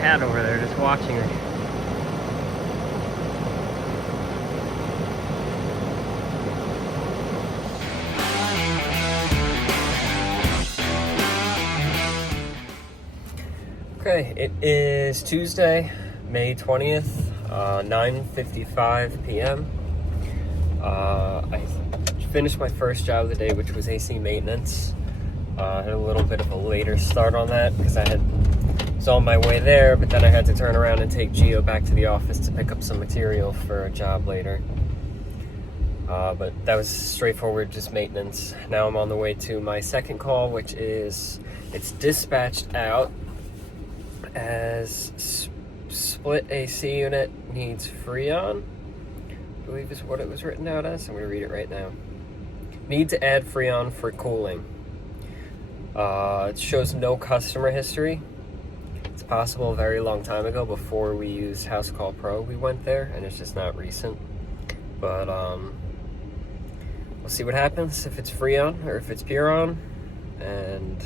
cat over there just watching me. Okay, it is Tuesday, May 20th, 9:55 p.m. I finished my first job of the day, which was AC maintenance. I had a little bit of a later start on that because was on my way there, but then I had to turn around and take Gio back to the office to pick up some material for a job later. But that was straightforward, just maintenance. Now I'm on the way to my second call, which is, it's dispatched out as split AC unit needs Freon, I believe is what it was written out as. I'm going to read it right now. Need to add Freon for cooling. It shows no customer history. It's possible a very long time ago, before we used House Call Pro, we went there, and it's just not recent. But we'll see what happens, if it's Freon or if it's Puron, and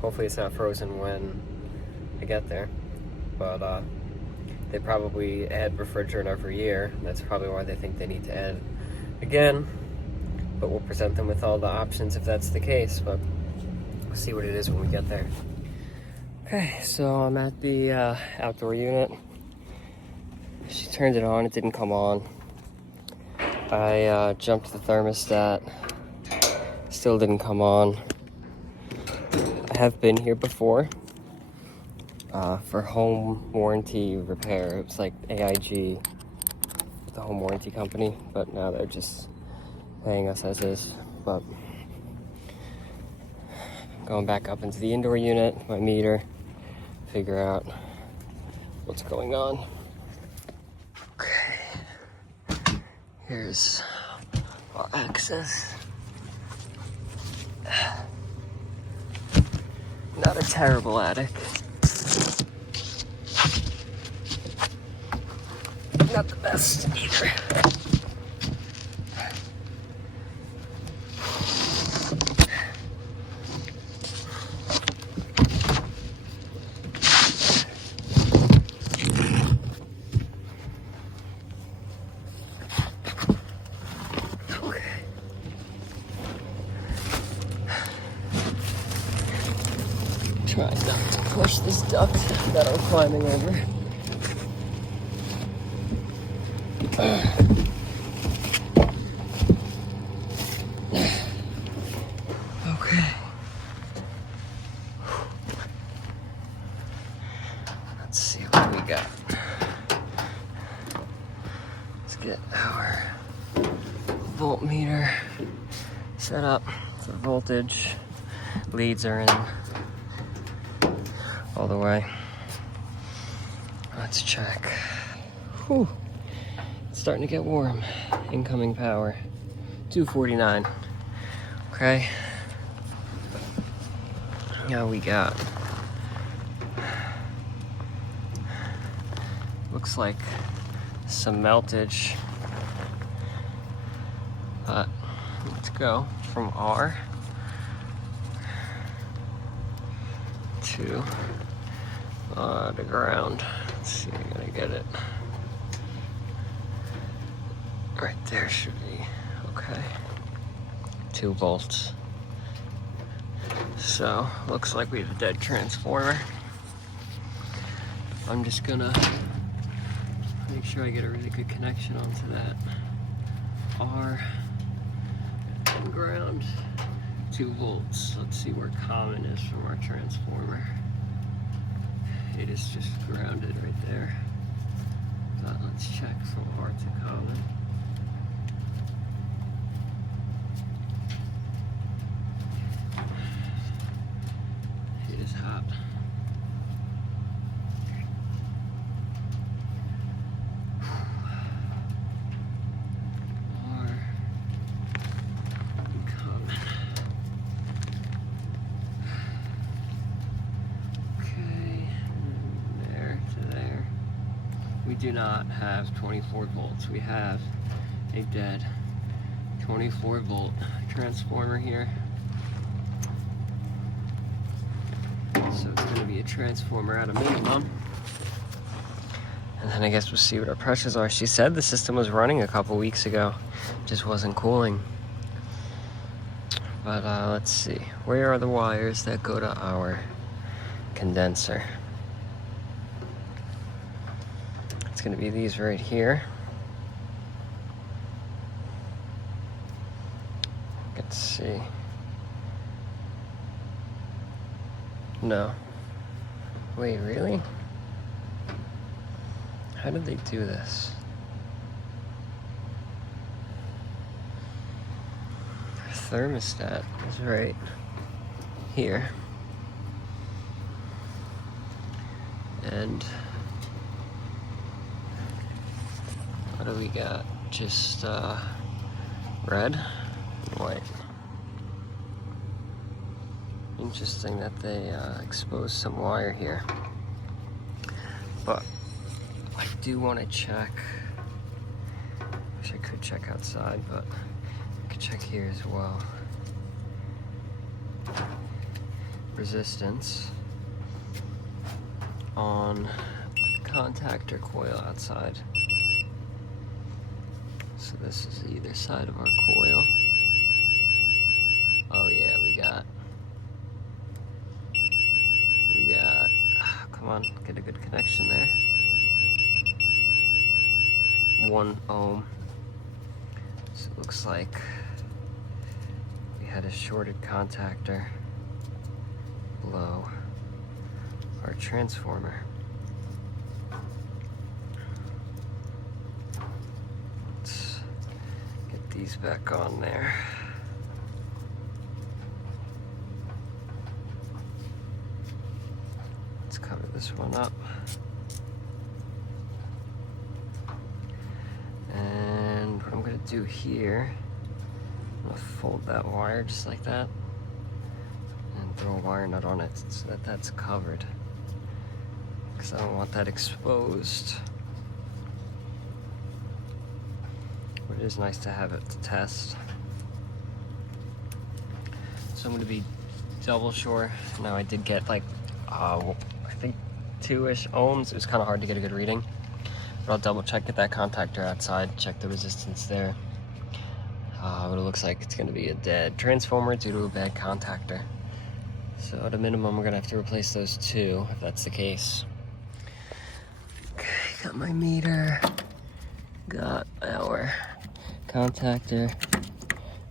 hopefully it's not frozen when I get there. But they probably add refrigerant every year. That's probably why they think they need to add again. But we'll present them with all the options if that's the case. But we'll see what it is when we get there. Okay, so I'm at the outdoor unit. She turned it on, it didn't come on. I jumped the thermostat, still didn't come on. I have been here before for home warranty repair. It was like AIG, the home warranty company, but now they're just paying us as is. But going back up into the indoor unit, my meter, figure out what's going on. Okay, here's our access. Not a terrible attic. Not the best either. Try not to push this duct that I'm climbing over. Okay. Let's see what we got. Let's get our voltmeter set up for voltage. Leads are in all the way. Let's check. Whew. It's starting to get warm. Incoming power, 249. Okay. Now we got, looks like some meltage. But let's go from R to the ground. Let's see, I gotta get it. Right there should be okay. 2 volts. So, looks like we have a dead transformer. I'm just gonna make sure I get a really good connection onto that. R and ground. 2 volts. Let's see where common is from our transformer. It is just grounded right there. But let's check from R to common. It is hot. R and common. We do not have 24 volts. We have a dead 24 volt transformer here. So it's going to be a transformer at a minimum. And then I guess we'll see what our pressures are. She said the system was running a couple weeks ago, just wasn't cooling. But let's see, where are the wires that go to our condenser? It's gonna be these right here. Let's see. No. Wait, really? How did they do this? Thermostat is right here. And what do we got? Just red and white. Interesting that they exposed some wire here. But I do want to check. Wish I could check outside, but I could check here as well. Resistance on the contactor coil outside. So this is either side of our coil. Oh yeah, we got, come on, get a good connection there. 1 ohm. So it looks like we had a shorted contactor below our transformer. Let's get these back on there. Let's cover this one up. And what I'm gonna do here, I'm gonna fold that wire just like that and throw a wire nut on it so that that's covered, because I don't want that exposed. But it is nice to have it to test. So I'm gonna be double sure. Now I did get like, I think 2-ish ohms. It was kind of hard to get a good reading. But I'll double check, get that contactor outside, check the resistance there. But it looks like it's gonna be a dead transformer due to a bad contactor. So at a minimum, we're gonna have to replace those two, if that's the case. Okay, got my meter, got our contactor.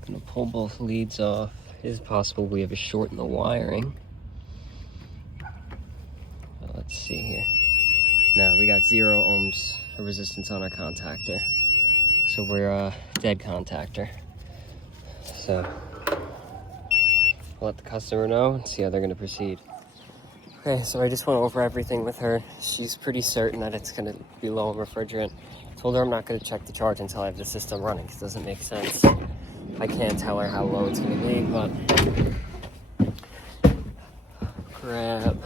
Gonna pull both leads off. It is possible we have a short in the wiring. Let's see here. No, we got 0 ohms of resistance on our contactor. So we're a dead contactor. So we'll let the customer know and see how they're gonna proceed. Okay, so I just went over everything with her. She's pretty certain that it's gonna be low on refrigerant. I told her I'm not gonna check the charge until I have the system running, because it doesn't make sense. I can't tell her how low it's gonna be, but grab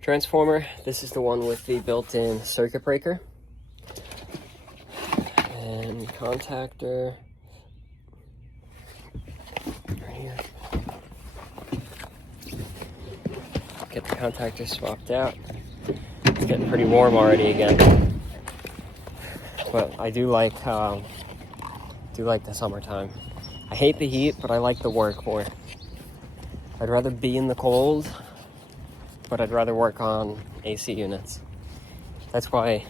transformer. This is the one with the built-in circuit breaker. And contactor. Right here. Get the contactor swapped out. It's getting pretty warm already again. But I do like the summertime. I hate the heat, but I like the work more. I'd rather be in the cold, but I'd rather work on AC units. That's why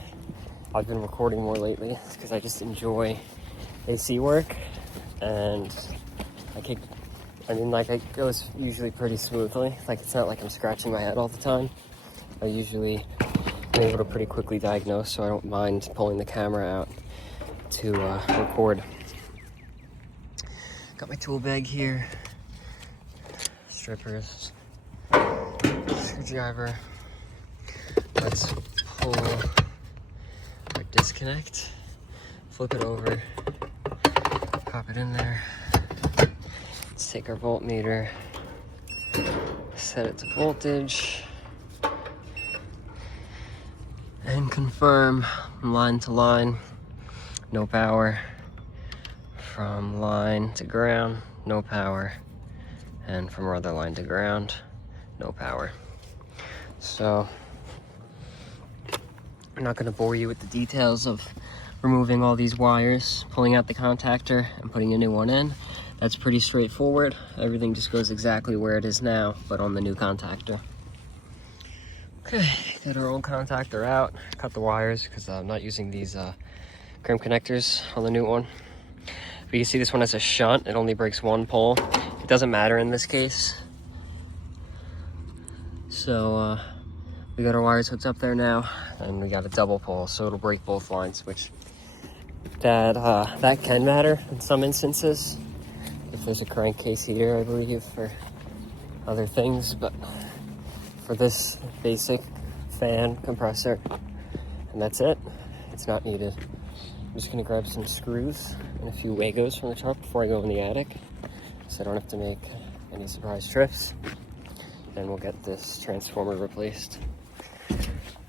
I've been recording more lately. It's because I just enjoy AC work, and it goes usually pretty smoothly. Like, it's not like I'm scratching my head all the time. I usually am able to pretty quickly diagnose, so I don't mind pulling the camera out to record. Got my tool bag here, strippers, screwdriver. Let's pull our disconnect, flip it over, pop it in there. Let's take our voltmeter, set it to voltage, and confirm line to line, no power. From line to ground, no power. And from our other line to ground, no power. So I'm not going to bore you with the details of removing all these wires, pulling out the contactor and putting a new one in. That's pretty straightforward. Everything just goes exactly where it is now, but on the new contactor. Okay, get our old contactor out, cut the wires because I'm not using these crimp connectors on the new one. But you see this one has a shunt, it only breaks one pole. It doesn't matter in this case. So we got our wires hooked up there now, and we got a double pole, so it'll break both lines, which that can matter in some instances. If there's a crankcase heater, I believe, for other things, but for this basic fan compressor, and that's it, it's not needed. I'm just gonna grab some screws and a few Wagos from the truck before I go in the attic, so I don't have to make any surprise trips. Then we'll get this transformer replaced.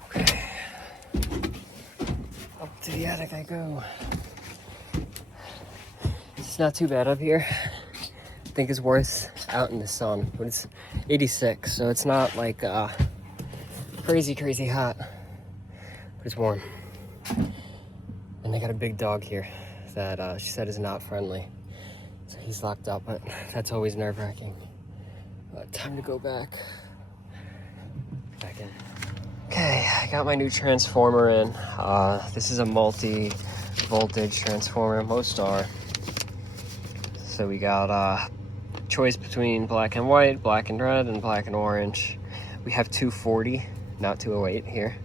Okay, up to the attic I go. It's not too bad up here. I think it's worse out in the sun, but it's 86, so it's not like crazy hot, but it's warm. And I got a big dog here that she said is not friendly, so he's locked up, but that's always nerve-wracking. Time to go back in. Okay, I got my new transformer in. This is a multi-voltage transformer, most are. So we got choice between black and white, black and red, and black and orange. We have 240, not 208 here.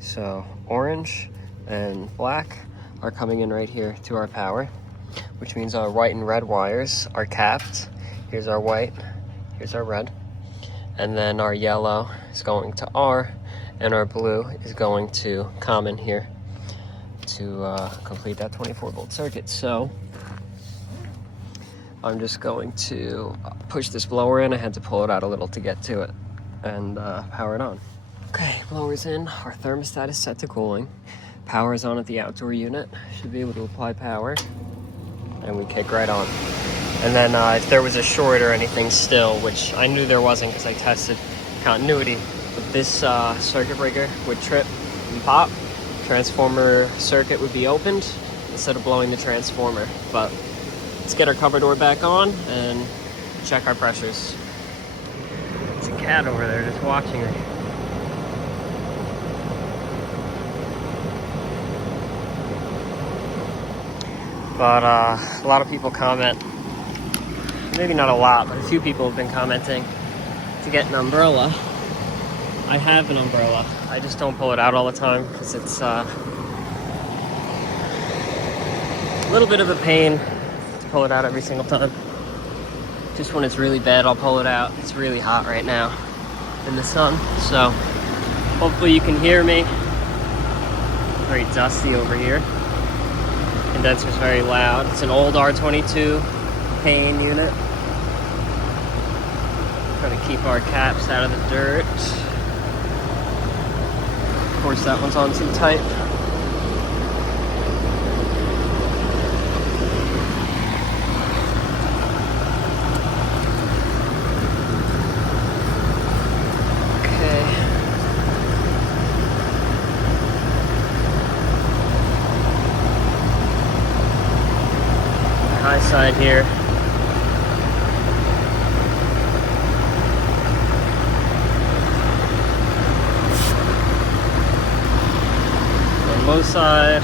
So orange and black are coming in right here to our power, which means our white and red wires are capped. Here's our white, here's our red. And then our yellow is going to R, and our blue is going to common here to complete that 24-volt circuit. So I'm just going to push this blower in. I had to pull it out a little to get to it and power it on. Okay, blower's in. Our thermostat is set to cooling. Power is on at the outdoor unit. Should be able to apply power. And we kick right on. And then if there was a short or anything still, which I knew there wasn't because I tested continuity, but this circuit breaker would trip and pop. Transformer circuit would be opened instead of blowing the transformer. But let's get our cover door back on and check our pressures. There's a cat over there just watching me. But a lot of people comment, maybe not a lot, but a few people have been commenting to get an umbrella. I have an umbrella. I just don't pull it out all the time because it's a little bit of a pain to pull it out every single time. Just when it's really bad, I'll pull it out. It's really hot right now in the sun, so hopefully you can hear me. Very dusty over here. Condenser's very loud. It's an old R-22 pane unit. Trying to keep our caps out of the dirt. Of course, that one's on too tight. High side here. On low side.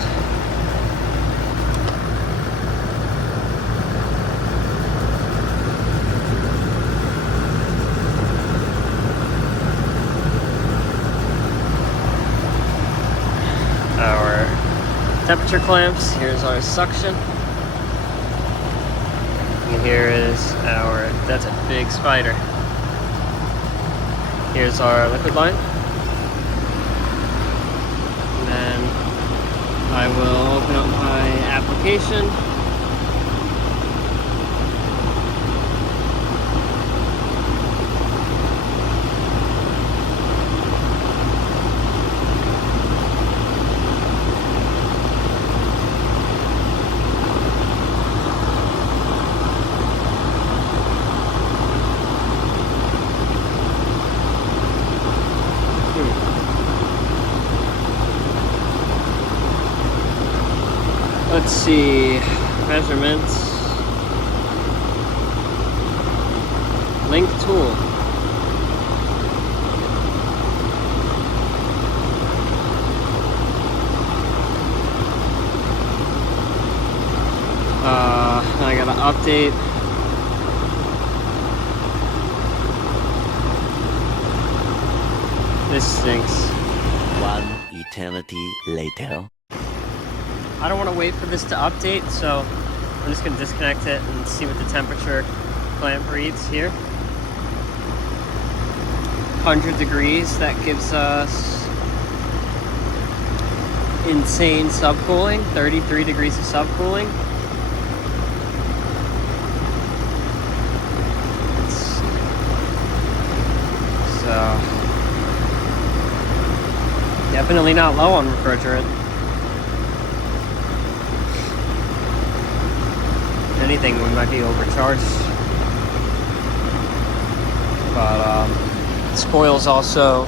Our temperature clamps. Here's our suction. And here is our, that's a big spider. Here's our liquid line. And then I will open up my application. Let's see, measurements, link tool. I gotta update. This stinks. One eternity later. I don't want to wait for this to update, so I'm just going to disconnect it and see what the temperature clamp reads here. 100 degrees, that gives us insane subcooling, 33 degrees of subcooling. So, definitely not low on refrigerant. If anything, we might be overcharged. But this coil's also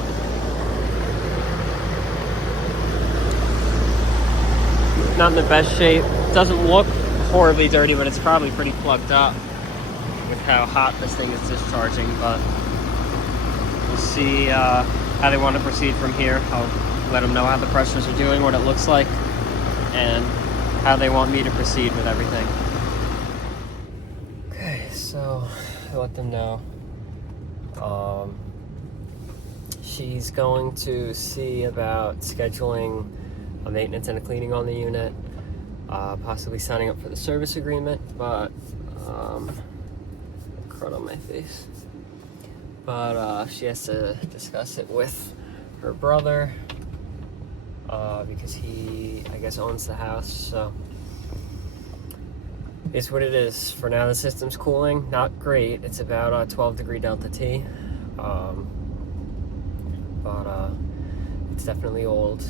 not in the best shape. Doesn't look horribly dirty, but it's probably pretty plugged up with how hot this thing is discharging. But we'll see how they want to proceed from here. I'll let them know how the pressures are doing, what it looks like, and how they want me to proceed with everything. Okay, so I let them know. She's going to see about scheduling a maintenance and a cleaning on the unit, possibly signing up for the service agreement, but crud on my face. But she has to discuss it with her brother, because he, I guess, owns the house. So it's what it is. For now, the system's cooling. Not great. It's about 12 degree delta T. But it's definitely old.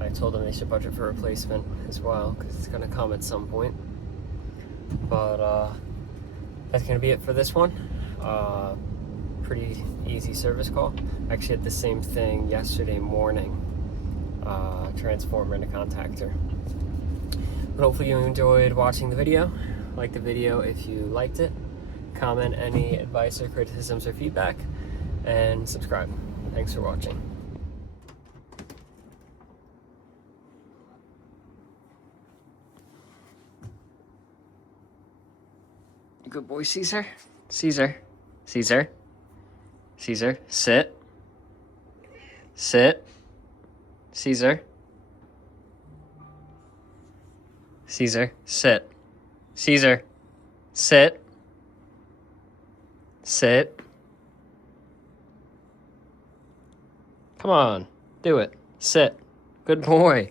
I told them they should budget for replacement as well, because it's going to come at some point. But that's going to be it for this one. Pretty easy service call. I actually had the same thing yesterday morning. Transformer and a contactor. But hopefully you enjoyed watching the video. Like the video if you liked it. Comment any advice or criticisms or feedback. And subscribe. Thanks for watching. Good boy, Caesar. Caesar. Caesar. Caesar. Sit. Sit. Caesar. Caesar. Sit. Caesar. Sit. Sit. Come on. Do it. Sit. Good boy.